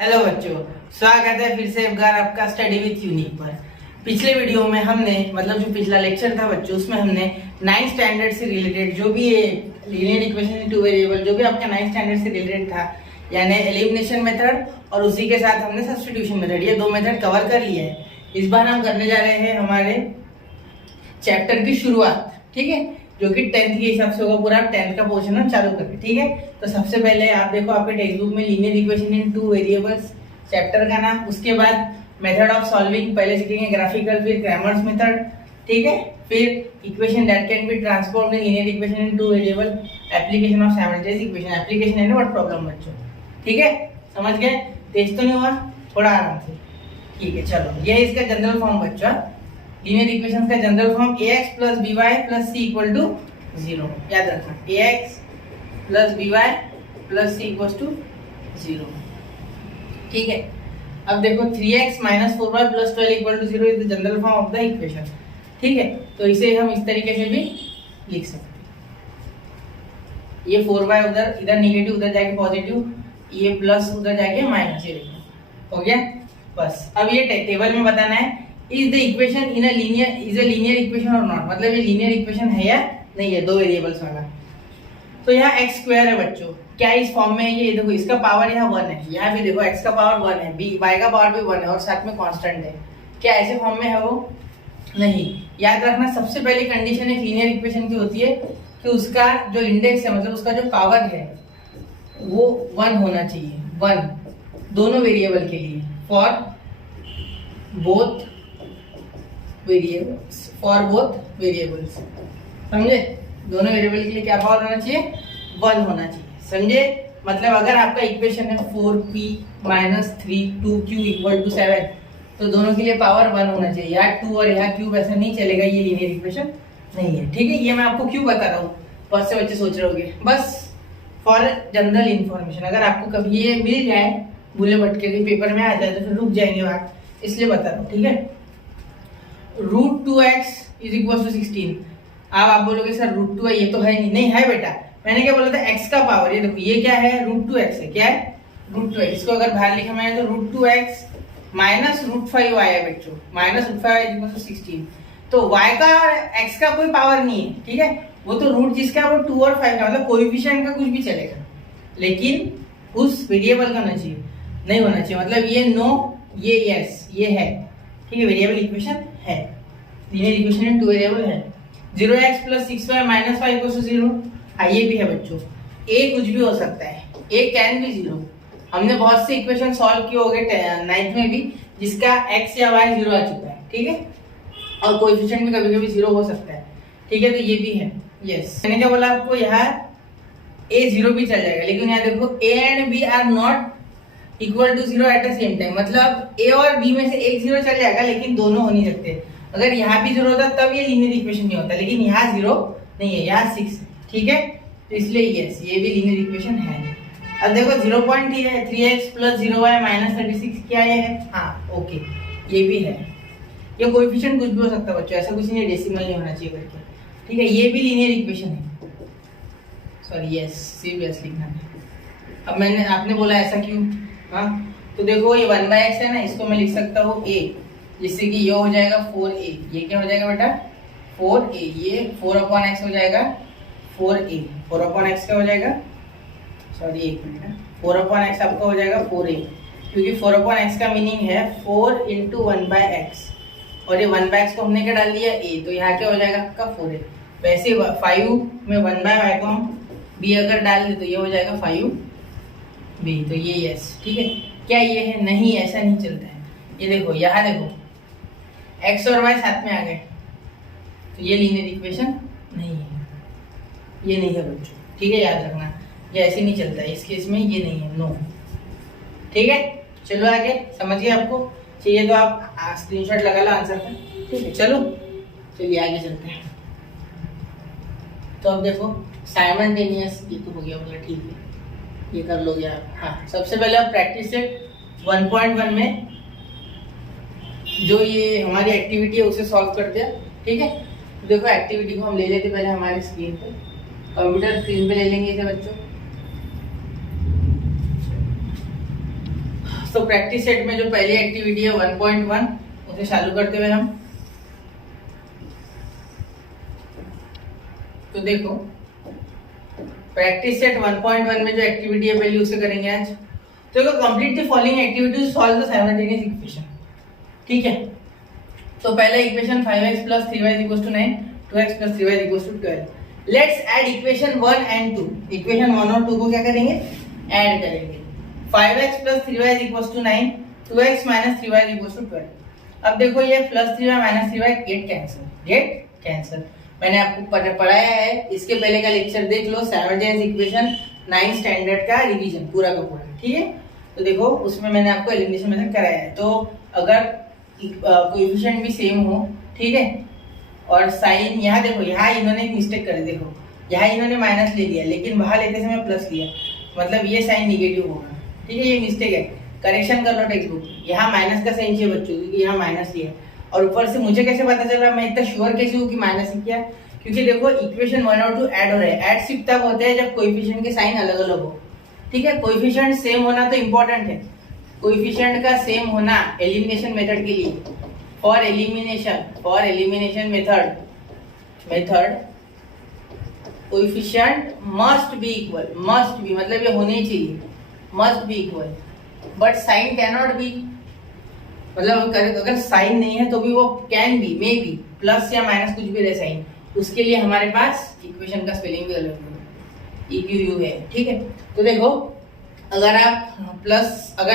Hello बच्चों, स्वागत है फिर से एक बार आपका स्टडी विथ यूनिक पर। पिछले वीडियो में हमने जो पिछला लेक्चर था बच्चों, उसमें हमने 9th स्टैंडर्ड से रिलेटेड जो भी ये linear equation in two variable जो भी आपका 9th स्टैंडर्ड से रिलेटेड था, यानी एलिमिनेशन मेथड और उसी के साथ हमने सब्स्टिट्यूशन मेथड, ये दो मेथड कवर कर लिया है। इस बार हम करने जा रहे हैं हमारे चैप्टर की शुरुआत, ठीक है, जो कि 10th के हिसाब से होगा। पूरा 10th का पोर्शन हम चालू करें, ठीक है। तो सबसे पहले आप देखो आपके टेक्स्ट बुक में linear equation in two variables chapter का नाम, उसके बाद मेथड ऑफ सॉल्विंग पहले सीखेंगे ग्राफिकल, फिर क्रैमर्स मेथड, ठीक है, फिर equation that can be transformed in linear equation in two variable, application of simultaneous equation. Application है ना व्हाट प्रॉब्लम बच्चों, ठीक है, समझ गए? तेज तो नहीं हुआ, थोड़ा आराम से, ठीक है। चलो, ये इसका जनरल फॉर्म बच्चा, लीनियर इक्वेशन का general form ax plus by plus c equal to 0, याद रखना, ax plus by plus c equals to 0, ठीक है। अब देखो 3x minus 4y plus 12 equal to 0 is the general form of the equation, ठीक है। तो इसे हम इस तरीके से भी लिख सकते हैं, ये 4y उधर, इधर निगेटिव उधर जाके पॉजिटिव, ये प्लस उधर जाके माइनस, ये देखो हो गया बस। अब ये टेबल में बताना है is the equation in a linear, is a linear equation और नॉट, मतलब ये लीनियर इक्वेशन है या नहीं है, दो वेरिएबल्स वाला। तो यहाँ x स्क्वायर है बच्चों, क्या इस फॉर्म में है? ये देखो इसका पावर यहाँ 1 है, यहाँ भी देखो x का पावर 1 है, y का पावर भी 1 है और साथ में कांस्टेंट है। क्या ऐसे फॉर्म में है वो? नहीं। याद रखना, सबसे पहली कंडीशन एक लीनियर इक्वेशन की होती है कि उसका जो इंडेक्स है, मतलब उसका जो पावर है वो 1 होना चाहिए, 1 दोनों वेरिएबल के लिए, for both variables, for both variables, समझे? दोनों वेरिएबल के लिए क्या पावर होना चाहिए? 1 होना चाहिए, समझे? मतलब अगर आपका इक्वेशन है 4p minus 3 2q = 7, तो दोनों के लिए पावर 1 होना चाहिए। यहाँ 2 और यहाँ क्यूब ऐसा नहीं चलेगा, ये लीनियर इक्वेशन नहीं है, ठीक है। ये मैं आपको क्यों बता रहा हूँ, बहुत से बच्चे सोच रहे होंगे, बस फॉर जनरल इंफॉर्मेशन। अगर आपको कभी ये मिल जाए भूले भटके के पेपर में आ जाए तो फिर रुक जाएंगे बात, इसलिए बता रहा हूँ, ठीक है। √2x = 16। अब आप बोलोगे सर √2 है, ये तो है नहीं। नहीं है बेटा, मैंने क्या बोला था, x का पावर, ये देखो ये क्या है, √2x है, क्या है? √2x। इसको अगर बाहर लिखा मैंने तो √2x minus √5y है बच्चों, -√5y = 16। तो y का x का कोई पावर नहीं है, ठीक है। वो तो रूट जिसका है वो 2 और 5 का, मतलब कोएफिशिएंट का कुछ भी चलेगा, लेकिन उस वेरिएबल का होना चाहिए, नहीं होना चाहिए। मतलब ये नो, ये यस, ये है, ठीक है, वेरिएबल इक्वेशन है, linear equation in two variable है। 0x + 6y - 5 = 0, हाँ ये भी है बच्चों। a कुछ भी हो सकता है, a कैन बी 0। हमने बहुत से इक्वेशन सॉल्व किए होंगे 9th में भी, जिसका x या y 0 आ चुका है, ठीक है, और कोएफिशिएंट भी कभी कभी 0 हो सकता है, ठीक है। तो ये भी है, यस। मैंने क्या बोला आपको, यहाँ a 0 भी चल जाएगा, लेकिन यहाँ देखो a and b are not equal to 0 at the same time, मतलब a और b में से एक 0 चल जाएगा, लेकिन दोनों हो नहीं सकते। अगर यहाँ भी 0 होता तब ये लीनियर इक्वेशन नहीं होता, लेकिन यहाँ 0 नहीं है, यहाँ 6 है, ठीक है। तो इसलिए यस, ये भी लीनियर इक्वेशन है। अब देखो 0.3x + 0y - 36, क्या ये है? हाँ ओके, ये भी है। ये कोएफिशिएंट कुछ भी हो सकता है बच्चों, ऐसा कुछ नहीं है डेसिमल नहीं होना चाहिए करके, ठीक है। ये भी लीनियर इक्वेशन है, सॉरी यस, सिर्फ यस लिखना है। अब मैंने, आपने बोला ऐसा क्यों, हाँ, तो देखो ये 1/x है ना, इसको मैं लिख सकता हूँ a, जिससे कि ये हो जाएगा 4a, ये क्या हो जाएगा बेटा 4a, ये 4/x हो जाएगा 4a, 4/x क्या हो जाएगा, सॉरी एक मिनट, 4/x आपका हो जाएगा 4a, क्योंकि 4/x का मीनिंग है 4 × 1/x, और ये 1/x को हमने क्या डाल दिया a, तो यहाँ क्या हो जाएगा आपका 4a। वैसे 5 में 1/y को हम b अगर डाल दे तो ये हो जाएगा 5b, तो ये यस, ठीक है। क्या ये है? नहीं, ऐसा नहीं चलता है। ये देखो, यहाँ देखो x और y साथ में आ गए, तो ये लीनियर इक्वेशन नहीं है, ये नहीं है बच्चों, ठीक है, याद रखना, ये ऐसे नहीं चलता है, इस केस में ये नहीं है, नो, ठीक है। चलो आगे, समझ गए? आपको चाहिए तो आप स्क्रीनशॉट लगा लो आंसर का, ठीक है। चलो चलिए आगे चलते हैं। तो अब देखो साइमल्टेनियस, ये तो हो गया, मतलब ठीक है, ये कर लोगे आप। हाँ, सबसे पहले आप प्रैक्टिस सेट 1.1 में जो ये हमारी एक्टिविटी है उसे सॉल्व कर दिया, ठीक है। देखो एक्टिविटी को हम ले लेते पहले हमारे स्क्रीन पे, कंप्यूटर स्क्रीन पे ले लेंगे इसे बच्चों। तो प्रैक्टिस सेट में जो पहली एक्टिविटी है 1.1 उसे चालू करते हुए हम तो देखो प्रैक्टिस सेट 1.1 में जो एक्टिविटी है पहले उसे करेंगे आज। तो देखो complete the following activity to solve the simultaneous equation. ठीक है, तो पहला equation 5x + 3y = 9, 2x + 3y = 12। Let's add equation 1 and 2। Equation 1 और 2 को क्या करेंगे, ऐड करेंगे। 5x + 3y = 9, 2x - 3y = 12। अब देखो ये +3y - 3y गेट कैंसिल। मैंने आपको पढ़ाया है, इसके पहले का लेक्चर देख लो, साइमल्टेनियस इक्वेशन 9 स्टैंडर्ड का रिवीजन पूरा का पूरा। ठीक है, तो देखो उसमें मैंने आपको एलिमिनेशन मेथड कराया है। तो अगर कोएफिशिएंट भी सेम हो, ठीक है, और साइन यहाँ देखो, यहाँ इन्होंने एक मिस्टेक कर दी। देखो यहाँ इन्होंने माइनस ले लिया, लेकिन वहां लेते समय प्लस लिया, मतलब ये साइन निगेटिव होगा। ठीक है, ये मिस्टेक है, करेक्शन कर लो टेक्स्ट बुक। यहाँ माइनस का साइन चाहिए बच्चों, क्योंकि यहाँ माइनस लिया है। और ऊपर से मुझे कैसे पता चल रहा है, मैं इतना श्योर कैसे हूँ कि माइनस ही किया, क्योंकि देखो इक्वेशन 1 और 2 ऐड हो रहे हैं। ऐड सिर्फ तब होते हैं जब कोएफिशिएंट के साइन अलग अलग हो। ठीक है, कोएफिशिएंट सेम होना तो इंपॉर्टेंट है, कोएफिशिएंट का सेम होना एलिमिनेशन मेथड के लिए। For elimination method coefficient must be equal, must be मतलब ये होने चाहिए, must be equal, but sign can not be, मतलब अगर साइन नहीं है तो भी वो can be, may be, plus या माइनस कुछ भी रहे साइन, उसके लिए हमारे पास इक्वेशन का स्पेलिंग भी अलग है, EQU है। ठीक है, तो देखो अगर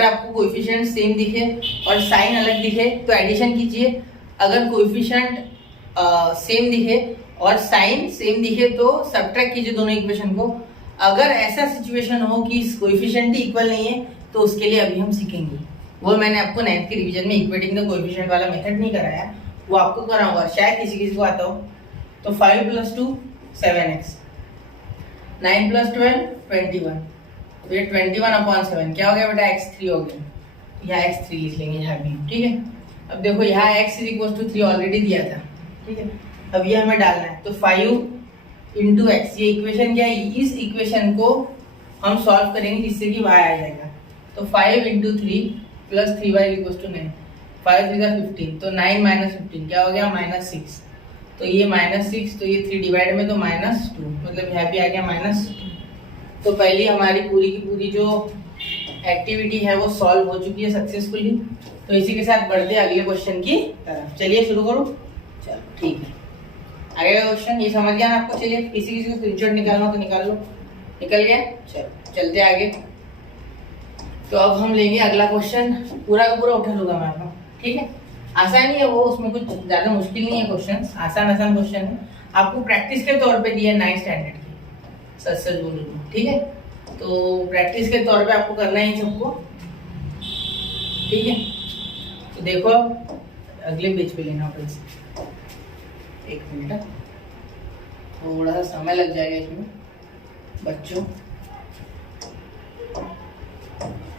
आपको कोएफिशिएंट सेम दिखे और साइन अलग दिखे तो एडिशन कीजिए। अगर कोएफिशिएंट सेम दिखे और साइन सेम दिखे तो सब्ट्रैक्ट कीजिए दोनों इक्वेशन को। अगर ऐसा सिचुएशन हो कि कोएफिशिएंट ही इक्वल नहीं है तो उसके लिए अभी हम सीखेंगे, वो मैंने आपको 9th के रिवीजन में इक्वेटिंग द कोएफिशिएंट वाला मेथड नहीं कराया, वो आपको कराऊंगा, शायद किसी को आता हो। तो 5 + 2 7x, 9 + 12 21, तो ये 21/7 क्या हो गया बेटा, x3 हो गया। यहाँ x3 लिख लेंगे यहाँ भी। ठीक है, अब देखो यहाँ x = 3 ऑलरेडी दिया था। ठीक है, अब ये हमें डालना है, तो 5 × x, ये इक्वेशन क्या है, इस इक्वेशन को हम सॉल्व करेंगे जिससे कि y आ जाएगा। तो 5 × 3 + 3y = 9, 5 × 3 = 15, तो 9 - 15 क्या हो गया, -6, तो ये -6, तो ये 3 डिवाइड में तो -2, मतलब यहाँ भी आ गया -2। तो पहली हमारी पूरी की पूरी जो एक्टिविटी है वो सॉल्व हो चुकी है सक्सेसफुली। तो इसी के साथ बढ़ते हैं अगले क्वेश्चन की तरफ। चलिए शुरू करो। चलो ठीक है, आगे का क्वेश्चन ये समझ गया ना आपको। चलिए किसी को स्क्रीनशॉट निकालना हो तो निकाल लो। निकल गया, चलो चलते आगे। तो अब हम लेंगे अगला क्वेश्चन, पूरा का पूरा उठा लूंगा मैं आपको। ठीक है, आसान ही है वो, उसमें कुछ ज्यादा मुश्किल नहीं है, क्वेश्चन आसान क्वेश्चन है, आपको प्रैक्टिस के तौर पे दिया 9 स्टैंडर्ड की, सच बोलूं तो। ठीक है, तो प्रैक्टिस के तौर पे आपको करना है सबको। ठीक है, तो देखो अगले पेज पे लेना होगा इसे, 1 मिनट, थोड़ा सा समय लग जाएगा इसमें बच्चों।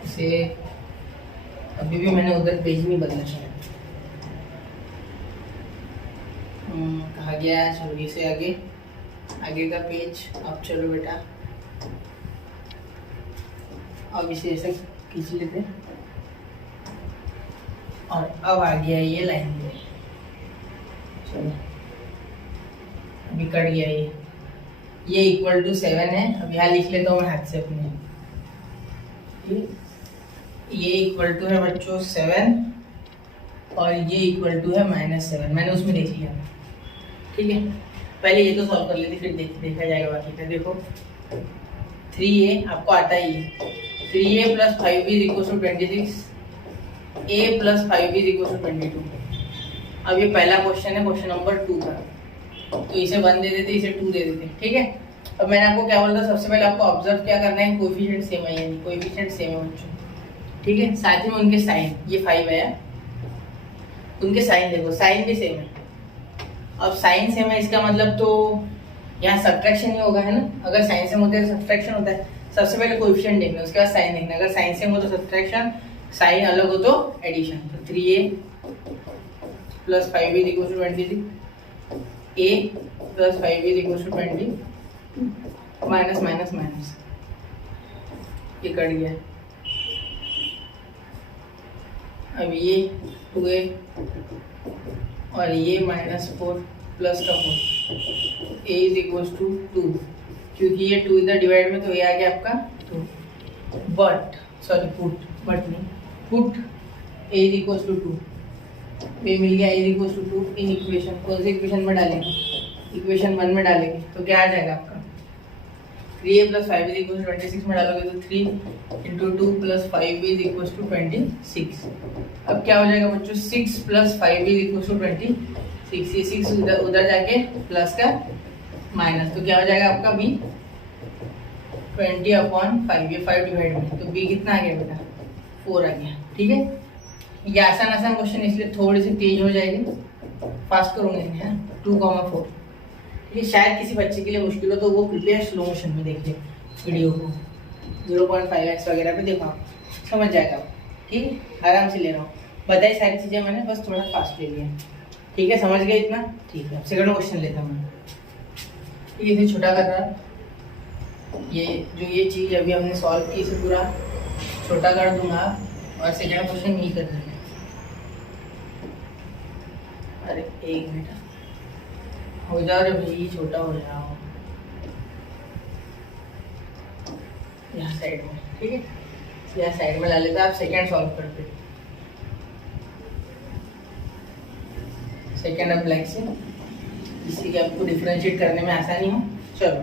इसे अभी भी मैंने उधर पेज नहीं बदला शायद, कहा गया। चलो इसे आगे का पेज। अब चलो बेटा, अब इसे ऐसा खींच लेते और अब आ गया ये लाइन पे। चलो अभी कट गया ये = 7 है। अब यहाँ लिख लेता हूँ मैं हाथ से अपने, ये = है बच्चों 7 और ये = है -7, मैंने उसमें देख लिया। ठीक है, पहले ये तो सॉल्व कर लेते फिर देखा जाएगा बाकी का। देखो 3a आपको आता ही है, 3a + 5b = 26, a + 5b = 22। अब ये पहला क्वेश्चन है, क्वेश्चन नंबर 2 का, तो इसे 1 दे देते, इसे 2 दे देते। ठीक है, अब मैंने आपको क्या बोला था, सबसे पहले आपको ऑब्जर्व क्या करना है, कोएफिशिएंट सेम है, यानी कोएफिशिएंट सेम है बच्चों। ठीक है, साथ ही में उनके साइन, ये 5 है, उनके साइन देखो, साइन भी सेम है। अब साइन सेम है इसका मतलब तो यहाँ सब्ट्रैक्शन ही होगा, है ना। अगर साइन सेम होता है तो सब्ट्रैक्शन होता है। सबसे पहले कोएफिशिएंट देखना, उसके बाद साइन देखना। अगर साइन सेम हो तो सब्ट्रैक्शन, साइन अलग हो तो एडिशन। तो 3a + 5b = 23, a + 5b = 20, minus ये कट गया, अब ये 2a और ये -4 प्लस का 4, a इज इक्वल टू 2, क्योंकि ये 2 इधर डिवाइड में तो ये आ गया आपका 2, बट नहीं, put a is equal to 2, a मिल गया, a is equal to 2 in equation, कौन से इक्वेशन में डालेंगे, इक्वेशन 1 में डालेंगे तो क्या आ जाएगा आपका 3a + 5 इज इक्वल टू 26 में डालोगे तो 3 × 2 + 5 इज इक्वल टू 26। अब क्या हो जाएगा बच्चों, 6 + 5 इज इक्वल टू 26, ये 6 उधर जाके प्लस का माइनस, तो क्या हो जाएगा आपका b 20/5, ये 5 डिवाइड में, तो b कितना आ गया बेटा 4 आ गया। ठीक है, ये आसान क्वेश्चन इसलिए थोड़ी सी तेज हो जाएगी, फास्ट करूँगे 2,4। ठीक है, शायद किसी बच्चे के लिए मुश्किल हो तो वो प्रिपेयर स्लो मोशन में देख ले वीडियो को, 0.5x वगैरह पे देखो, आप समझ जाएगा। ठीक है, आराम से ले रहा हूँ, बताई सारी चीज़ें मैंने, बस थोड़ा फास्ट ले लिया। ठीक है, समझ गए इतना? ठीक है, अब सेकंड क्वेश्चन लेता हूँ मैं। ठीक है, इसे छोटा कर रहा, ये चीज़ अभी हमने सॉल्व की, इसे पूरा छोटा कर दूंगा और सेकंड क्वेश्चन नहीं कर देंगे। अरे एक मिनट, हो जा रहे भाई, छोटा हो जाओ यहाँ साइड में। ठीक है, यहाँ साइड में ला लेते, आप सेकंड सॉल्व करते, सेकंड अब ब्लैक से, जिससे कि आपको डिफरेंशिएट करने में आसानी हो। चलो,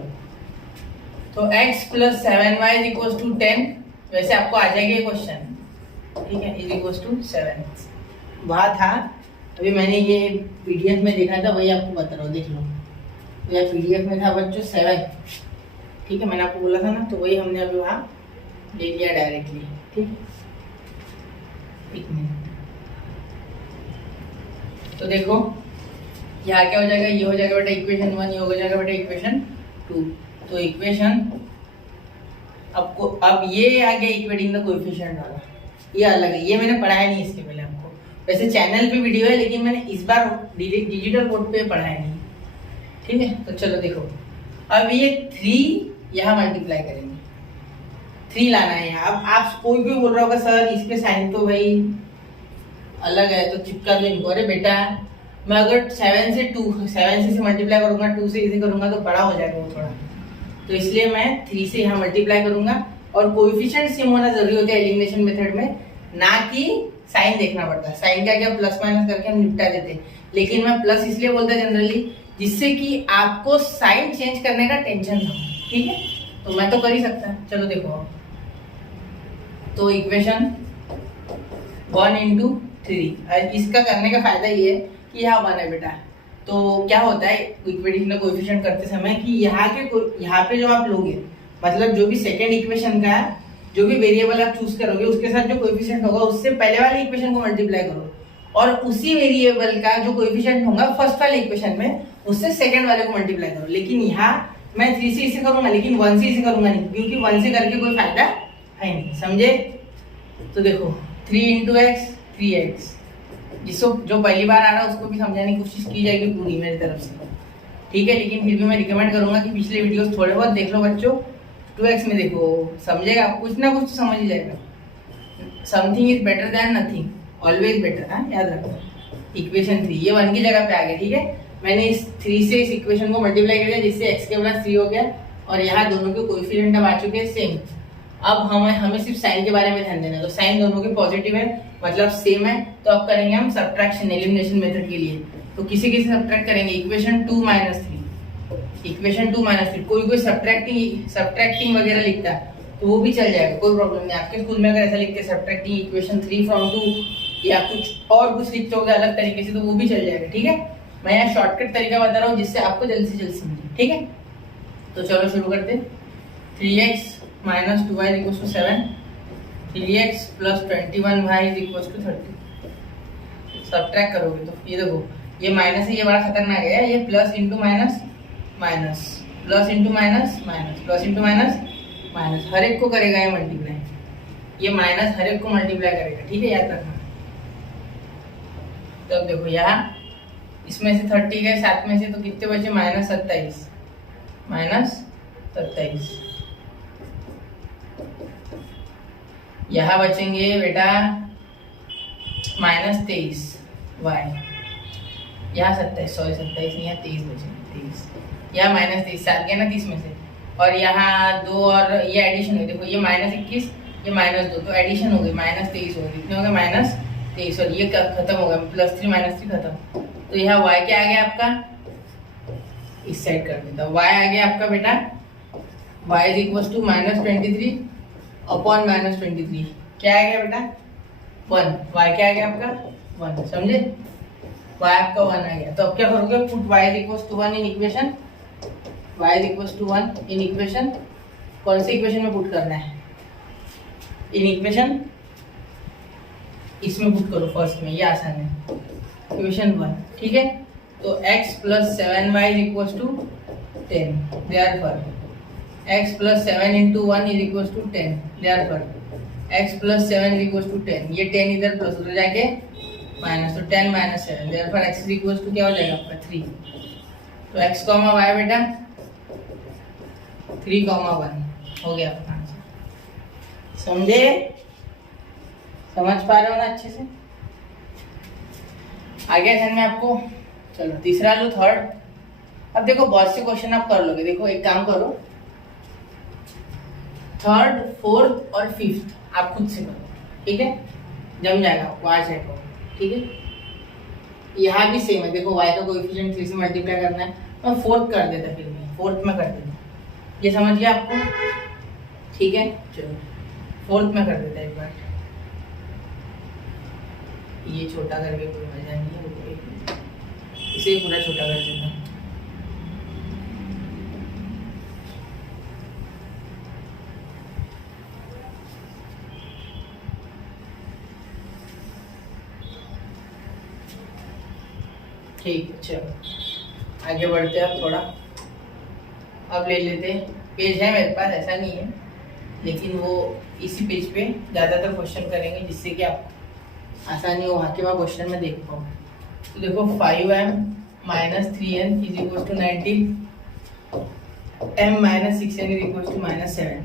तो x + 7y = 10, वैसे आपको आ जाएगा ये क्वेश्चन। ठीक है, = 7 वहाँ था, अभी मैंने ये पीडीएफ में देखा था, वही आपको बता रहा हूँ, देख लो। यह पीडीएफ में था बच्चों 7। ठीक है, मैंने आपको बोला था ना, तो वही हमने अभी वहाँ ले लिया डायरेक्टली। ठीक, एक मिनट, तो देखो यहाँ क्या हो जाएगा, ये हो जाएगा बेटा इक्वेशन 1, ये हो जाएगा बेटा इक्वेशन 2। तो इक्वेशन आपको अब ये आ गया इक्वेटिंग द कोएफिशिएंट वाला, ये अलग है, ये मैंने पढ़ाया नहीं इसके पहले आपको, वैसे चैनल पे वीडियो है लेकिन मैंने इस बार डिजिटल बोर्ड पे पढ़ाया नहीं। ठीक है, तो चलो देखो, अब ये 3 यहाँ मल्टीप्लाई करेंगे, 3 लाना है यहाँ। अब आप कोई भी बोल रहा होगा सर इसके साइन तो भाई अलग है, तो चिपका दो इनको। अरे बेटा, मैं अगर 7 से मल्टीप्लाई करूंगा, 2 से इसे करूंगा तो बड़ा हो जाएगा वो थोड़ा, तो इसलिए मैं 3 से यहाँ मल्टीप्लाई करूंगा। और कोएफिशिएंट सेम होना जरूरी होता है एलिमिनेशन मेथड में, ना कि साइन देखना पड़ता है। साइन का क्या प्लस माइनस करके हम निपटा देते हैं, लेकिन मैं प्लस इसलिए बोलता जनरली जिससे कि आपको साइन चेंज करने का टेंशन ना हो। ठीक है, तो मैं तो कर ही सकता, चलो देखो। तो इक्वेशन 1 × 3, इसका करने का फायदा ये है कि यहाँ 1 है बेटा, तो क्या होता है इक्वेटिंग द कोएफिशिएंट करते समय कि यहाँ पे जो आप लोगे, मतलब जो भी सेकेंड इक्वेशन का जो भी वेरिएबल आप चूज करोगे उसके साथ जो कोएफिशिएंट होगा उससे पहले वाले इक्वेशन को मल्टीप्लाई करो, और उसी वेरिएबल का जो कोएफिशिएंट होगा फर्स्ट वाले इक्वेशन में उससे सेकंड वाले को मल्टीप्लाई करो। लेकिन यहाँ मैं 3 से इसे करूंगा, लेकिन 1 से इसे करूंगा नहीं, क्योंकि 1 से करके कोई फायदा है नहीं, समझे? तो देखो 3 × x 3x, जिसको जो पहली बार आ रहा है उसको भी समझाने की कोशिश की जाएगी पूरी मेरी तरफ से। ठीक है, लेकिन फिर भी मैं रिकमेंड करूंगा कि पिछले वीडियोस थोड़े बहुत देख लो बच्चों। 2x में देखो, समझेगा, कुछ ना कुछ तो समझ ही जाएगा। Something is better than nothing, always better, हाँ याद रखो। इक्वेशन 3 ये 1 की जगह पे आ गया। ठीक है, मैंने इस 3 से इस इक्वेशन को मल्टीप्लाई कर दिया, जिससे x के प्लस 3 हो गया, और यहाँ दोनों के कोएफिशिएंट अब आ चुके हैं सेम। अब हमें सिर्फ साइन के बारे में ध्यान देना है, तो साइन दोनों के पॉजिटिव है, मतलब सेम है, तो अब करेंगे हम सब्ट्रैक्शन एलिमिनेशन मेथड के लिए। तो किसी सब्ट्रैक्ट करेंगे, इक्वेशन 2 - 3, इक्वेशन 2 - 3, कोई सब्ट्रैक्टिंग वगैरह लिखता है तो वो भी चल जाएगा, कोई प्रॉब्लम नहीं। आपके स्कूल में अगर ऐसा लिखते सब्ट्रैक्टिंग इक्वेशन 3 from 2 या कुछ लिखते होगे अलग तरीके से, तो वो भी चल जाएगा। ठीक है, मैं यहाँ शॉर्टकट तरीका बता रहा हूँ जिससे आपको जल्दी से जल्दी समझे। ठीक है, तो चलो शुरू करते। 3x - 2y = 7, 3x + 21y = 30। Subtract करोगे तो ये देखो, ये माइनस है, ये बड़ा खतरनाक है, ये plus into minus minus, plus into minus minus, plus into minus minus, हर एक को करेगा ये मल्टीप्लाई, ये माइनस हर एक को मल्टीप्लाई करेगा। ठीक है, याद रखना। तो अब देखो यहाँ इसमें से 30 गए, 7 में से, तो कितने बचे, -27, -27। यहाँ बचेंगे बेटा -23 वाई, यहाँ 27 नहीं, यहाँ 23 बचे, 23, यहाँ -23 सात गया ना 30 में से, और यहाँ 2 और ये एडिशन हुई, देखो ये -21 ये -2, तो एडिशन हो गई -23 हो गई, कितने हो गए -23, और ये खत्म हो गया +3 -3 खत्म। तो यहाँ y क्या आ गया आपका, इस साइड कर देता हूँ, y आ गया आपका बेटा y is equal to -23 upon -23, क्या आ गया बेटा 1, y क्या आ गया आपका 1, समझे, y आपका 1 आ गया। तो अब क्या करोगे, put y is equal to 1 in equation, y is equal to 1 in equation, कौन सी इक्वेशन में पुट करना है, इन इक्वेशन इसमें पुट करो फर्स्ट में, ये आसान है, इक्वेशन 1, ठीक है। तो x + 7y is equal to 10, therefore x + 7 × 1 is equal to 10, therefore x + 7 is equal to 10, ये 10 इधर प्लस उधर जाके माइनस, तो 10 - 7, therefore x is equal to क्या हो जाएगा आपका 3। तो x, y बेटा 3, 1 हो गया आपका आंसर, समझे, समझ पा रहे हो ना अच्छे से, आ गया ध्यान में आपको। चलो तीसरा लो, थर्ड। अब देखो बहुत से क्वेश्चन आप कर लोगे, देखो एक काम करो, थर्ड, फोर्थ और फिफ्थ आप खुद से करो, ठीक है, जम जाएगा आपको, आ जाएगा, ठीक है। यहाँ भी सेम है, देखो y का कोएफिशिएंट 3 से मल्टीप्लाई करना है, मैं फोर्थ कर देता, फिर भी फोर्थ में कर देता, ये समझ गया आपको, ठीक है। चलो फोर्थ में कर देता एक बार, ये छोटा करके कोई मजा नहीं है, इसे पूरा छोटा कर देना, ठीक है। चलो आगे बढ़ते हैं अब थोड़ा, अब ले लेते हैं, पेज है मेरे पास, ऐसा नहीं है, लेकिन वो इसी पेज पे ज़्यादातर क्वेश्चन करेंगे जिससे कि आपको आसानी हो, आके मैं क्वेश्चन में देख पाऊँ। तो देखो 5m - 3n is equal to 19, m - 6n is equal to -7,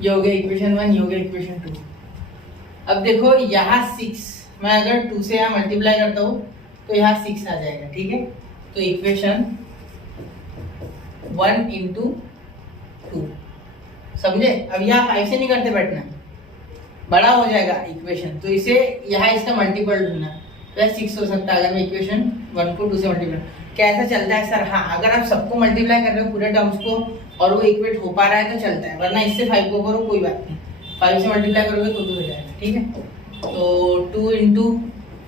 ये हो गया इक्वेशन 1, ये हो गया इक्वेशन 2। अब देखो यहाँ 6, मैं अगर 2 से यहाँ मल्टीप्लाई करता हूँ तो यहाँ 6 आ जाएगा, ठीक है। तो इक्वेशन 1 × 2, समझे। अब यहाँ 5 से नहीं करते बैठना, बड़ा हो जाएगा इक्वेशन, तो इसे यहाँ इसका मल्टीपल ढूंढना, तो 6 हो सकता है अगर मैं इक्वेशन 1 को 2 से मल्टीप्लाई। कैसा चलता है सर, हाँ अगर आप सबको मल्टीप्लाई कर रहे हो पूरे टर्म्स को और वो इक्वेट हो पा रहा है तो चलता है, वरना इससे 5 को करो कोई बात नहीं, 5 से मल्टीप्लाई करोगे तो 2 हो जाएगा, ठीक है। तो 2 ×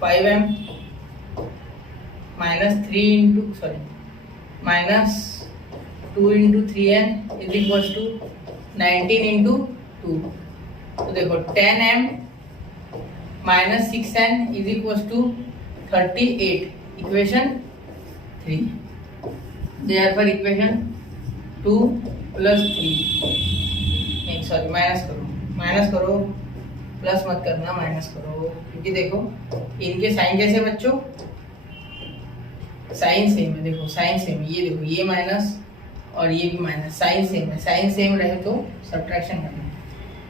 5m -2 × 3n is equal to 19 × 2। तो देखो 10m - 6n is equal to 38, equation 3, therefore equation 2 + 3, नहीं सॉरी माइनस करो, प्लस मत करना, माइनस करो, क्योंकि देखो इनके साइन कैसे बच्चों, साइन सेम है, देखो साइन सेम है, ये देखो ये माइनस और ये भी माइनस, साइन सेम है, साइन सेम रहे तो सब्ट्रैक्शन करना है,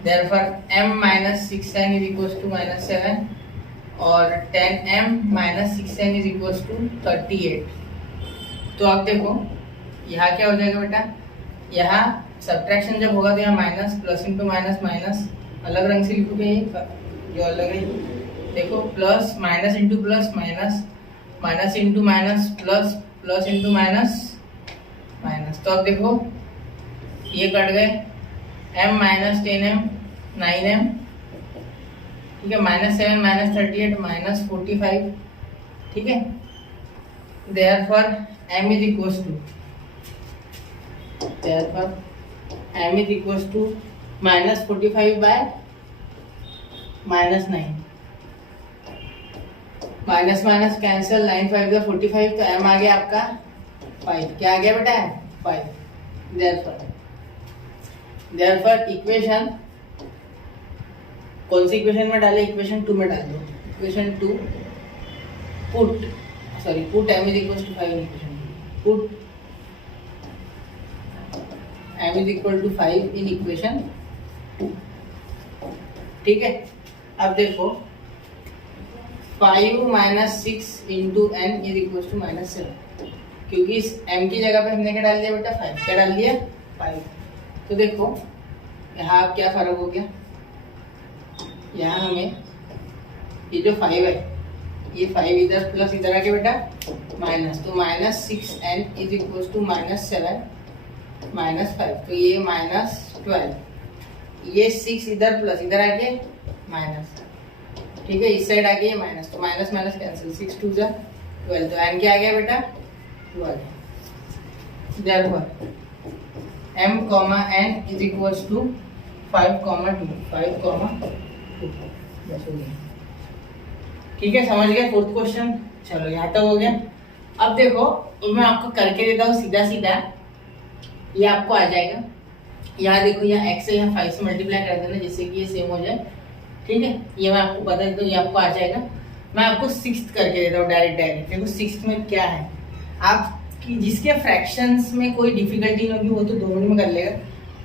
therefore m - 6n is equal to -7 और 10m - 6n is equal to 38। तो आप देखो यहाँ क्या हो जाएगा बेटा, यहाँ सब्ट्रैक्शन जब होगा तो यहाँ minus, plus into minus minus, अलग रंग से लिखोगे ये जो अलग है, देखो plus minus into plus minus, minus into minus plus, plus into minus minus. तो अब देखो ये कट गए, m - 10m 9m, ठीक है, -7 - 38 -45, ठीक है। Therefore m is equal to -45 by -9, minus minus cancel, 9 5 का 45, तो m आ गया आपका 5, क्या आ गया बेटा 5। देयरफॉर इक्वेशन कौन सी इक्वेशन में डाले, इक्वेशन 2 में डाल दो, equation 2 put m is equal to 5 in equation 2, put m is equal to 5 in equation 2, ठीक है। अब देखो 5 minus 6 into n is equal to -7, क्योंकि इस m की जगह पे हमने क्या डाल दिया बेटा 5, क्या डाल दिया 5। तो देखो यहाँ अब क्या फर्क हो गया, यहाँ हमें ये जो 5 है ये 5 इधर प्लस इधर आ गया बेटा माइनस, तो -6n इज इक्वल टू -7 -5, तो ये -12, ये 6 इधर प्लस इधर आ गया माइनस, ठीक है, इस साइड आ गया माइनस, तो माइनस माइनस कैंसिल, 6 2 जा 12, तो n क्या आ गया बेटा 12। Therefore m, n is equal to 5, 2 5, 2 बस हो गया। ठीक है, समझ गए फोर्थ क्वेश्चन। चलो यहाँ तक हो गया। अब देखो मैं आपको करके देता हूँ सीधा सीधा, ये आपको आ जाएगा। यहाँ देखो यहाँ x है, यहाँ 5 से मल्टीप्लाई कर देना जिससे कि ये सेम हो जाए। ठीक है, ये मैं आपको बता देता हूँ, ये आपको आ जाएगा। मैं आपको 6th करके देता हूँ डायरेक्ट। देखो 6th में क्या है, आप जिसके फ्रैक्शंस में कोई डिफिकल्टी नहीं होगी वो तो 2 मिनट में कर लेगा,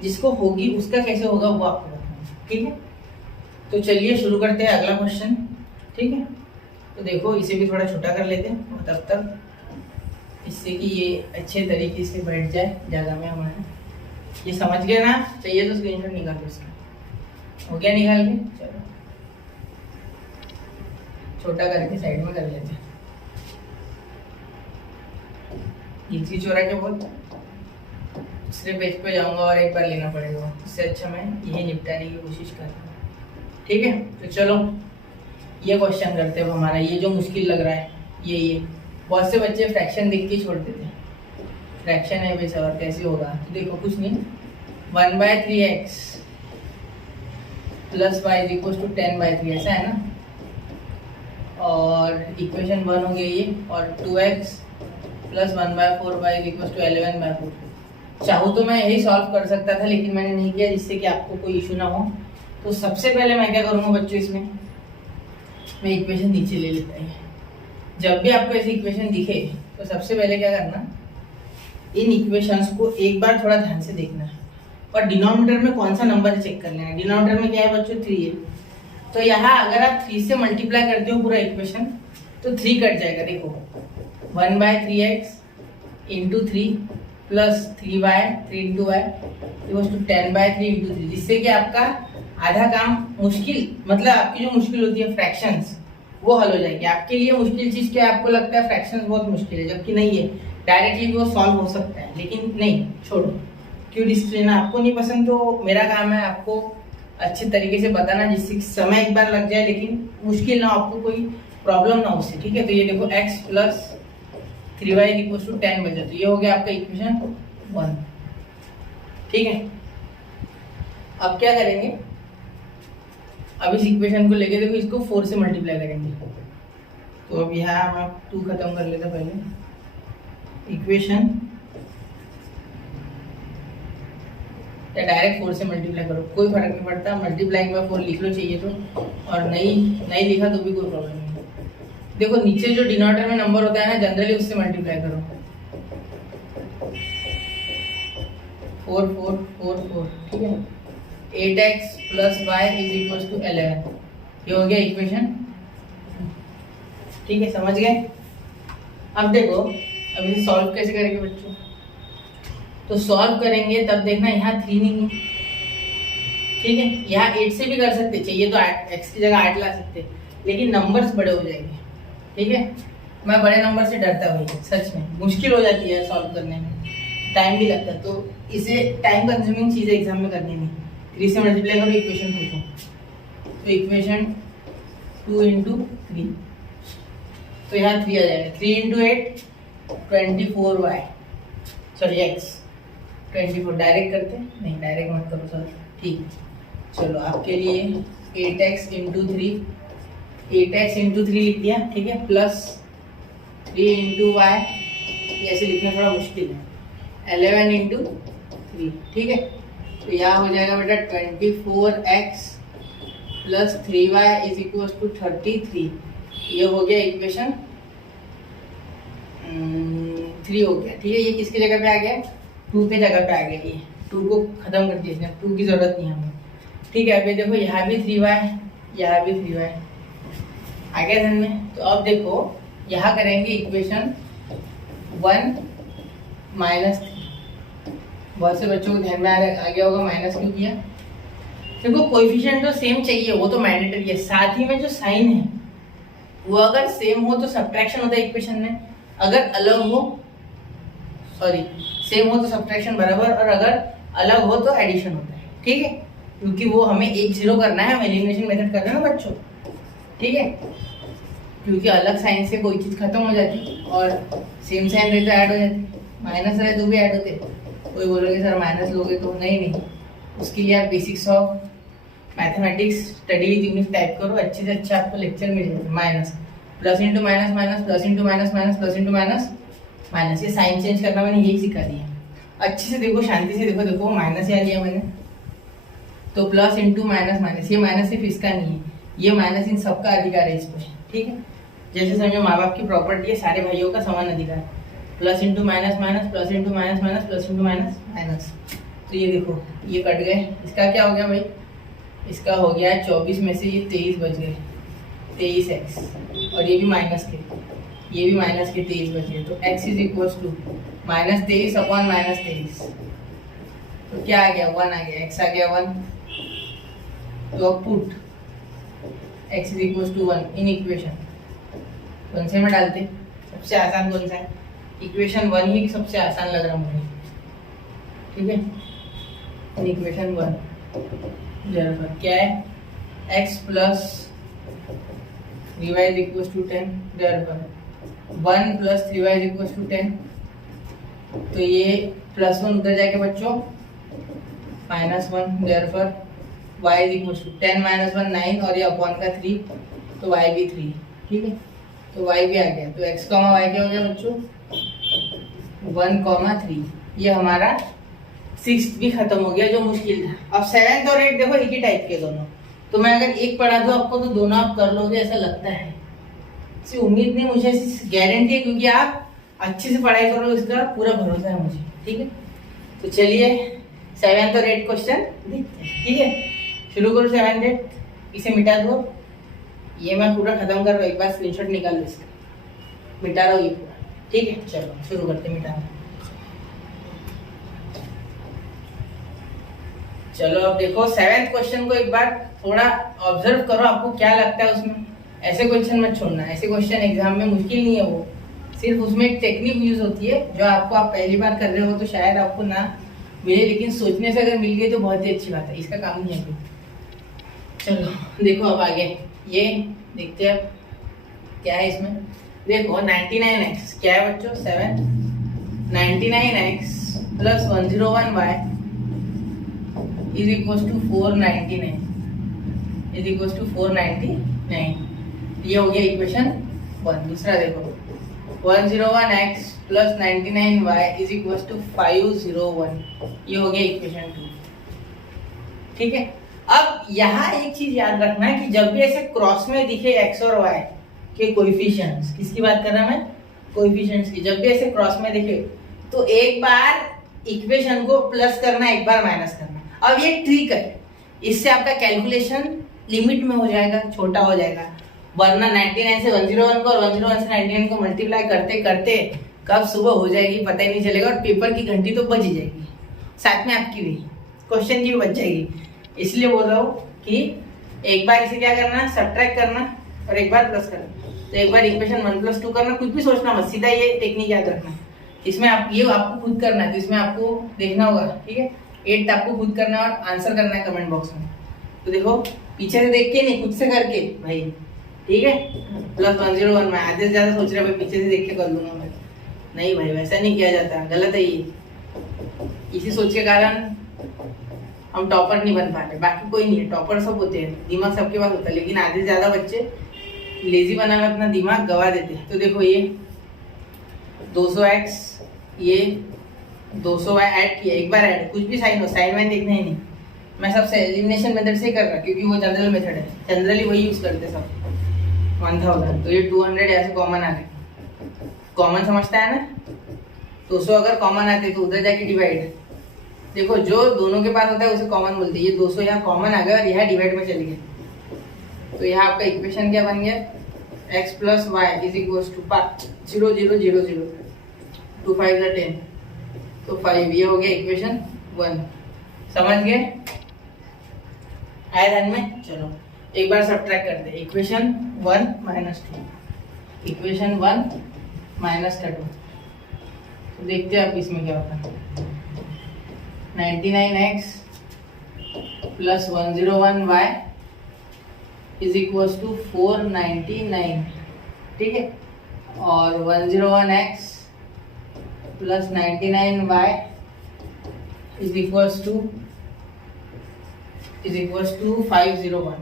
जिसको होगी उसका कैसे होगा वो आपको बताऊंगा। ठीक है, तो चलिए शुरू करते हैं अगला क्वेश्चन। ठीक है, तो देखो इसे भी थोड़ा छोटा कर लेते हैं और तब तक इससे कि ये अच्छे तरीके से बैठ जाए जगह में हमारे। ये समझ गए ना, चाहिए तो स्क्रीनशॉट निकाल लो इसका। हो गया निकाल के, चलो छोटा करके साइड में कर लेते हैं। इसी चोरा के बोल दूसरे पेज पे जाऊंगा और एक बार लेना पड़ेगा, इससे अच्छा मैं यही निपटाने की कोशिश कर रहा हूँ। ठीक है, तो चलो ये क्वेश्चन करते हैं हमारा। ये जो मुश्किल लग रहा है ये बहुत से बच्चे फ्रैक्शन देख के छोड़ देते हैं, फ्रैक्शन है वैसे और कैसे होगा। तो देखो कुछ नहीं, 1/3x plus y is equal to 10/3 ऐसा है ना, और इक्वेशन 1 हो गई ये, और 2x plus 1/4y is equal to 11/4। चाहूँ तो मैं यही सॉल्व कर सकता था लेकिन मैंने नहीं किया, जिससे कि आपको कोई इशू ना हो। तो सबसे पहले मैं क्या करूँगा बच्चों, इसमें मैं इक्वेशन नीचे ले लेता है। जब भी आपको ऐसी इक्वेशन दिखे तो सबसे पहले क्या करना, इन इक्वेशंस को एक बार थोड़ा ध्यान से देखना है और डिनोमिनेटर में कौन सा नंबर चेक कर लेना है। डिनोमिनेटर में क्या है बच्चों 3 है, तो यहाँ अगर आप 3 से मल्टीप्लाई करते हो पूरा इक्वेशन तो 3 कट जाएगा। देखो 1/3x into 3 plus 3y 3 into y equals to 10/3 into 3, जिससे कि आपका आधा काम मुश्किल, मतलब आपकी जो मुश्किल होती है फ्रैक्शंस वो हल हो जाएगी। आपके लिए मुश्किल चीज क्या है, आपको लगता है फ्रैक्शंस बहुत मुश्किल है, जबकि नहीं है, डायरेक्टली वो सॉल्व हो सकता है। लेकिन नहीं, छोड़ो, क्यों रिस्क लेना, आपको नहीं पसंद तो मेरा काम है आपको अच्छे तरीके से बताना, जिससे समय एक बार लग जाए लेकिन मुश्किल ना, आपको कोई प्रॉब्लम ना हो उससे। ठीक है, तो ये देखो x plus 3y equal to 10 बचा, तो ये हो गया आपका इक्वेशन 1। ठीक है, अब क्या करेंगे, अब इस इक्वेशन को लेके देखो इसको 4 से मल्टीप्लाई करेंगे। तो अब यहाँ हम 2 खत्म कर लेते पहले इक्वेशन, या डायरेक्ट 4 से मल्टीप्लाई करो, कोई फर्क नहीं पड़ता, मल्टीप्लाइंग बाय 4 लिख लो चाहिए तो, और नहीं लिखा तो भी कोई प्रॉब्लम नहीं। देखो नीचे जो डिनोमिनेटर में नंबर होता है ना, जनरली उससे मल्टीप्लाई करो। 4 4 4 4, ठीक है, 8x plus y is equal to 11, ये हो गया इक्वेशन। ठीक है, समझ गए। अब देखो अब इसे सॉल्व कैसे करेंगे बच्चों, तो सॉल्व करेंगे तब देखना यहाँ 3 नहीं है। ठीक है, यहाँ 8 से भी कर सकते, चाहिए तो x की जगह 8 ला सकते, लेकिन नंबर्स बड़े हो जाएंगे। ठीक है, मैं बड़े नंबर से डरता हूँ, सच में मुश्किल हो जाती है सॉल्व करने में, टाइम भी लगता है, तो इसे टाइम कंज्यूमिंग चीज़ एग्जाम में करनी नहीं। 3 से मल्टीप्लाई करो इक्वेशन 2 को, तो इक्वेशन 2 इंटू 3, तो यहाँ 3 आ जाएगा। 3 into 8 24y, sorry x 24, direct करते नहीं, डायरेक्ट मत करो सर। ठीक, चलो आपके लिए 8x इंटू 3, 8x इंटू 3 लिख दिया। ठीक है, प्लस 3 इंटू y, ऐसे लिखना थोड़ा मुश्किल है, 11 इंटू 3। ठीक है, तो यहाँ हो जाएगा बेटा 24x plus 3y is equal to 33। ये हो गया इक्वेशन 3 हो गया। ठीक है, ये किसकी जगह पे आ गया, 2 के जगह पे आ गया। ये 2 को खत्म कर दिया, 2 की जरूरत नहीं हमें। ठीक है, अभी देखो यहाँ भी 3y, यहाँ भी 3y, आ गया ध्यान में? तो अब देखो यहाँ करेंगे इक्वेशन 1 माइनस 3। बहुत से बच्चों को ध्यान में आ गया होगा माइनस क्यों किया। देखो कोएफिशिएंट तो सेम चाहिए, वो तो मैंडेटरी है, साथ ही में जो साइन है वो अगर सेम हो तो सब्ट्रैक्शन होता है इक्वेशन में, अगर अलग हो सेम हो तो सब्ट्रैक्शन बराबर, और अगर अलग हो तो एडिशन होता है। ठीक है, क्योंकि वो हमें 1 0 करना है, हम एलिमिनेशन मेथड कर रहे हैं ना बच्चों। ठीक है, क्योंकि अलग साइन से कोई चीज खत्म हो जाती और सेम साइन रहे तो ऐड हो जाती, माइनस रहे तो भी ऐड होते। कोई बोलोगे सर माइनस लोगे तो, नहीं, उसके लिए आप basics of mathematics study with unit type करो, अच्छे से अच्छा आपको लेक्चर मिल जाएगा। Minus plus into minus minus plus into minus minus plus into minus minus, ये साइन चेंज करना मैंने यही सिखा दिया। अच्छे से देखो, शांति से देखो माइनस यहाँ लिया मैंने, तो प्लस इंटू माइनस माइनस, ये माइनस सिर्फ इसका नहीं है, ये माइनस इन सबका अधिकार है इस पर। ठीक है, जैसे समझो माँ बाप की प्रॉपर्टी है, सारे भाइयों का समान अधिकार, plus into minus minus plus into minus minus plus into minus minus. तो ये देखो ये कट गए, इसका क्या हो गया भाई, इसका हो गया 24 में से ये 23 बच गए, 23x, और ये भी माइनस के, ये भी माइनस के 23 बच गए। तो x is equals to minus 23 upon minus 23, तो क्या आ गया 1 आ गया, x आ गया 1। तो अब put x is equals to 1 in equation कौन से में डालते, सबसे आसान कौन सा है, इक्वेशन 1 ही सबसे आसान लग रहा मुझे। ठीक है, इन इक्वेशन 1 जरा क्या है, x plus 3y is equals to 10, जरा 1 plus 3y is equals to 10। तो ये प्लस 1 उधर जाके बच्चों minus 1, therefore y is equals to 10 minus 1 9, और ये अपॉन का 3, तो y भी 3। ठीक है, तो y भी आ गया, तो x कॉमा y क्या हो गया बच्चों 1,3। ये हमारा 6th भी खत्म हो गया जो मुश्किल था। अब 7th और 8th देखो एक ही टाइप के दोनों, तो मैं अगर एक पढ़ा दूं आपको तो दोनों आप कर लोगे ऐसा लगता है, ऐसी उम्मीद नहीं, मुझे ऐसी गारंटी है, क्योंकि आप अच्छे से पढ़ाई करो, इसका पूरा भरोसा है मुझे। ठीक है, तो चलिए 7th और 8th क्वेश्चन देखते हैं। ठीक है, शुरू करो 7th 8th, इसे मिटा दो, ये मैं पूरा खत्म कर रहा हूँ, एक बार स्क्रीनशॉट निकाल लो इसका, मिटा रहा हूँ ये पूरा। ठीक है, चलो शुरू करते हैं मिटाना। चलो अब देखो 7th क्वेश्चन को एक बार थोड़ा ऑब्जर्व करो, आपको क्या लगता है उसमें। ऐसे क्वेश्चन मत छोड़ना, ऐसे क्वेश्चन एग्जाम में मुश्किल नहीं है, वो सिर्फ उसमें एक टेक्निक यूज होती है जो आपको, आप पहली बार कर रहे हो तो शायद आपको ना मिले, लेकिन सोचने से अगर मिल गई तो बहुत ही अच्छी बात है, इसका काम नहीं है। चलो देखो अब आगे ये देखते हैं क्या है इसमें। देखो 99x क्या है बच्चों 7, 99x plus 101y is equals to 499 is equals to 499। ये हो गया इक्वेशन 1। दूसरा देखो 101x plus 99y is equals to 501, ये हो गया इक्वेशन 2। ठीक है, अब यहाँ एक चीज याद रखना है कि जब भी ऐसे क्रॉस में दिखे x और y के कोएफिशिएंट्स, किसकी बात कर रहा मैं, कोएफिशिएंट्स की, जब भी ऐसे क्रॉस में दिखे तो एक बार इक्वेशन को प्लस करना, एक बार माइनस करना। अब ये ट्रिक है, इससे आपका कैलकुलेशन लिमिट में हो जाएगा, छोटा हो जाएगा, वरना 99 से 101 को और 101 से 99 को मल्टीप्लाई करते करते कब सुबह हो जाएगी पता ही नहीं चलेगा, और पेपर की घंटी तो बज ही जाएगी, साथ में आपकी भी क्वेश्चन की भी बच जाएगी। इसलिए बोल रहा हूँ कि एक बार इसे क्या करना, सब्ट्रैक्ट करना और एक बार प्लस करना। तो एक बार इक्वेशन 1 + 2 करना, कुछ भी सोचना मत, सीधा ये टेक्निक याद रखना। इसमें आप ये आपको खुद करना है, तो इसमें आपको देखना होगा। ठीक है, 8 आपको खुद करना है और आंसर करना है कमेंट बॉक्स में। तो देखो पीछे से देख के नहीं, खुद से करके भाई। ठीक है, प्लस 101 मैं आधे से ज्यादा सोच रहा भाई पीछे से देख के कर लूंगा मैं, नहीं भाई वैसा नहीं किया जाता, गलत है ये। इसी सोच के कारण हम टॉपर नहीं बन पा रहे, बाकी कोई नहीं है, टॉपर सब होते हैं, दिमाग सबके पास होता है, लेकिन आधे से ज्यादा बच्चे लेजी बना में अपना दिमाग गवा देते हैं। तो देखो ये 200x ये 200y ऐड किया, एक बार ऐड, कुछ भी साइन हो, साइन वाइन देखना ही नहीं, मैं सबसे एलिमिनेशन मेथड से कर रहा, क्योंकि वो जनरल मेथड है, जनरली वही यूज करते सब। 1000 तो ये 200 ऐसे कॉमन आ गए, कॉमन समझता है ना, 200 अगर कॉमन आते तो उधर जाके डिवाइड, देखो जो दोनों के पास होता है उसे कॉमन बोलते हैं। ये 200 यहाँ कॉमन आ गया और यहाँ डिवाइड में चले गए, तो यहाँ आपका इक्वेशन क्या बन गया x plus y is equals to 0 0 0 0 2 5 10 तो 5 ये हो गया इक्वेशन 1। समझ गए? आया ध्यान में? चलो एक बार सब्ट्रैक्ट करते हैं। इक्वेशन 1 माइनस 2 इक्वेशन 1 माइनस का 2 तो देखते हैं आप इसमें क्या होता है। 99x plus 101y is equals to 499, ठीक है, और 101x plus 99y is equals to 501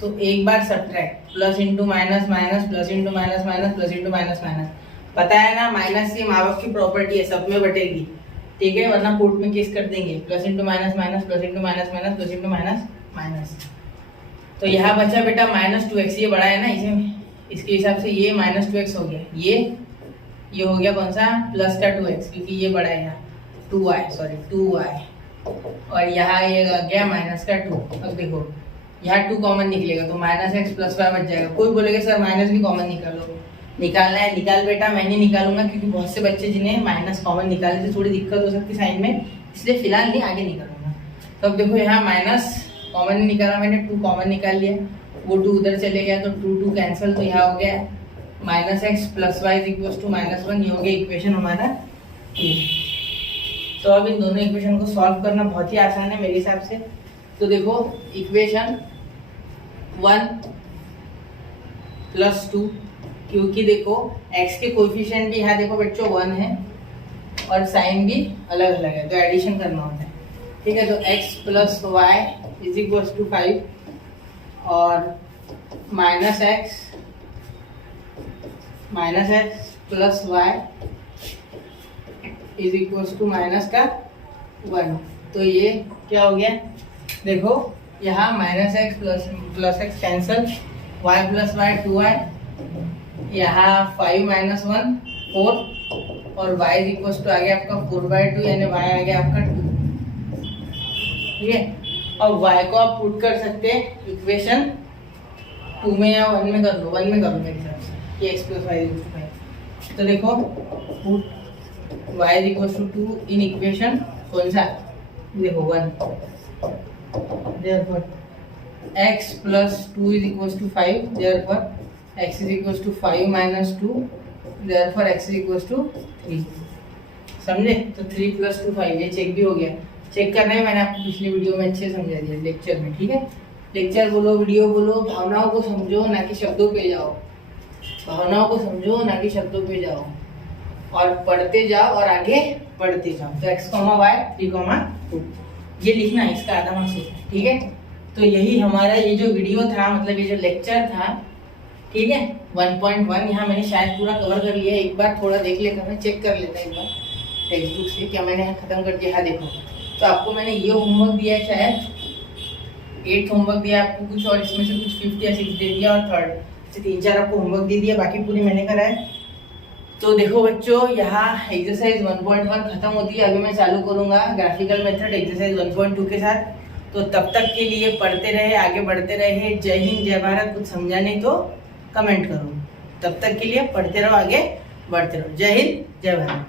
तो एक बार subtract, plus into minus minus, plus into minus minus, plus into minus minus. पता है ना माइनस ये माँ बाप की प्रॉपर्टी है, सब में बटेगी, ठीक है, वरना कोर्ट में केस कर देंगे। Plus into minus minus, plus into minus minus, plus into minus minus. तो यहाँ बचा बेटा माइनस 2x, ये बड़ा है ना, इसके हिसाब से ये माइनस 2x हो गया। ये हो गया कौन सा? प्लस का 2x, क्योंकि ये बड़ा है यहाँ 2y और यहाँ ये आ गया माइनस का 2। अब देखो यहाँ 2 कॉमन निकलेगा तो माइनस एक्स प्लस वाई बच जाएगा। कोई बोलेगा सर माइनस भी कॉमन निकालो, निकालना है निकाल बेटा, मैं नहीं निकालूंगा क्योंकि बहुत से बच्चे जिन्हें माइनस कॉमन निकालने से थोड़ी दिक्कत हो सकती है साइन में, इसलिए फिलहाल नहीं, आगे निकालूंगा। तो अब देखो यहाँ माइनस कॉमन नहीं निकाला मैंने, 2 कॉमन निकाल लिया, वो 2 उधर चले गया तो 2 कैंसिल, तो यहाँ हो गया minus x plus y is equal to -1। ये हो गया इक्वेशन हमारा ए। तो अब इन दोनों इक्वेशन को सॉल्व करना बहुत ही आसान है मेरे हिसाब से। तो देखो इक्वेशन 1 प्लस 2, क्योंकि देखो x के कोएफिशिएंट भी यहाँ देखो बच्चों 1 है और साइन भी अलग अलग है, तो एडिशन करना होता है, ठीक है। तो x plus y is equal to 5 और minus x plus y is equal to minus का 1। तो ये क्या हो गया? देखो यहाँ minus x plus x cancel, y plus y 2y, यहाँ 5 माइनस 1 4 और y इज इक्वल टू आ गया आपका 4/2, यानी y आ गया आपका 2, ठीक है। और y को आप पुट कर सकते हैं इक्वेशन 2 में या 1 में कर लो, 1 में कर लो मेरे हिसाब से, ये x plus y is equal to 5। तो देखो put y is equal to 2 in equation कौन सा? देखो 1, therefore x plus 2 is equals to 5, therefore x is equals to 5 minus 2, therefore x is equals to 3। समझे? तो 3 plus 2 5, ये check भी हो गया। चेक करना है, मैंने आपको पिछली वीडियो में अच्छे समझा दिया लेक्चर में, ठीक है। लेक्चर बोलो, वीडियो बोलो, भावनाओं को समझो ना कि शब्दों पे जाओ, भावनाओं को समझो ना कि शब्दों पे जाओ, और पढ़ते जाओ और आगे बढ़ते जाओ। तो x, y 3, 2 ये लिखना है, इसका आधा मार्क्स होता है, ठीक है। तो यही हमारा ये जो वीडियो था, मतलब ये जो लेक्चर था, ठीक है, 1.1 यहाँ मैंने शायद पूरा कवर कर लिया है। एक बार थोड़ा देख लेता, मैं चेक कर लेता एक बार टेक्स्ट बुक से क्या मैंने यहाँ खत्म कर दिया। हाँ देखो, तो आपको मैंने ये होमवर्क दिया है, शायद 8 होमवर्क दिया आपको कुछ, और इसमें से कुछ 5th या 6th दे दिया, और 3rd से 3-4 आपको होमवर्क दे दिया, बाकी पूरी मैंने कराया। तो देखो बच्चों, यहाँ एक्सरसाइज 1.1 खत्म होती है, अभी मैं चालू करूँगा ग्राफिकल मेथड एक्सरसाइज 1.2 के साथ। तो तब तक के लिए पढ़ते रहे, आगे बढ़ते रहे। जय हिंद, जय भारत। कुछ समझा नहीं तो कमेंट करो। तब तक के लिए पढ़ते रहो, आगे बढ़ते रहो। जय हिंद, जय भारत।